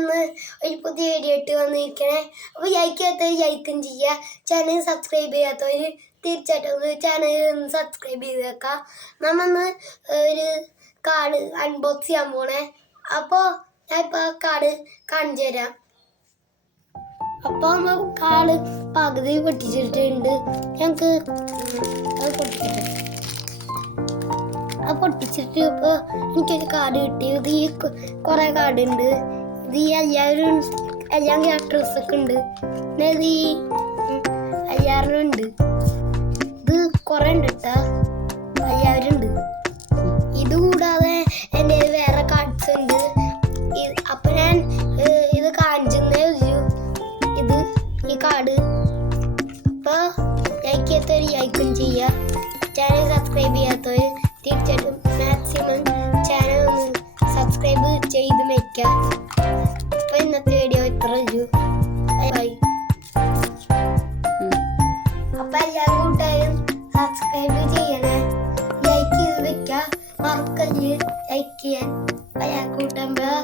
ഇന്ന് ഒരു പുതിയ വീഡിയോ ഇട്ട് വന്നിരിക്കണേ. അപ്പോൾ ലൈക്കും ചെയ്യുക, ചാനൽ സബ്സ്ക്രൈബ് ചെയ്യാത്തവർ തീർച്ചയായിട്ടും ചാനൽ സബ്സ്ക്രൈബ് ചെയ്ത് വെക്കാം. നമ്മന്ന് ഒരു കാർഡ് അൺബോക്സ് ചെയ്യാൻ പോണേ. അപ്പോൾ ഞാൻ ഇപ്പോൾ കാർഡ് കാണിച്ചു തരാം. അപ്പോൾ നമ്മൾ കാർഡ് പകുതി പൊട്ടിച്ചിട്ടുണ്ട്. ഞങ്ങൾക്ക് അത് പൊട്ടിച്ചിട്ട് ഇപ്പോൾ എനിക്കൊരു കാർഡ് കിട്ടി. ഇത് ഈ കുറേ കാർഡ് ഉണ്ട്. ഇത് ഈ എല്ലാം ക്യാരക്ടേഴ്സൊക്കെ ഉണ്ട്. പിന്നെ ഇത് ഈ എല്ലാവരും ഉണ്ട്. ഇത് കുറേ ഉണ്ട് കേട്ടോ, എല്ലാവരും ഉണ്ട്. ഇത് കൂടാതെ എൻ്റെ വേറെ കാർഡ്സ് ഉണ്ട്. അപ്പം ഞാൻ ഇത് കാണിച്ചെന്നേ ഉള്ളൂ. ഇത് ഈ കാർഡ്. അപ്പോൾ ലൈക്ക് ചെയ്യാത്തവർ ലൈക്കും ചെയ്യുക, ചാനൽ സബ്സ്ക്രൈബ് ചെയ്യാത്തവർ തീർച്ചയായിട്ടും മാക്സിമം ചാനൽ ഒന്ന് സബ്സ്ക്രൈബ് ചെയ്ത് വയ്ക്കുക. അപ്പോൾ ഇന്നത്തെ വീഡിയോ ഇത്ര ഉള്ളൂ. ബൈ. അപ്പോൾ എല്ലാ കൂട്ടുകാരും സബ്സ്ക്രൈബ് ചെയ്യണേ, ലൈക്ക് ചെയ്ത് വെക്കുക, മറക്കല്ല് ലൈക്ക് ചെയ്യാൻ. എല്ലാ കൂട്ടുമ്പോൾ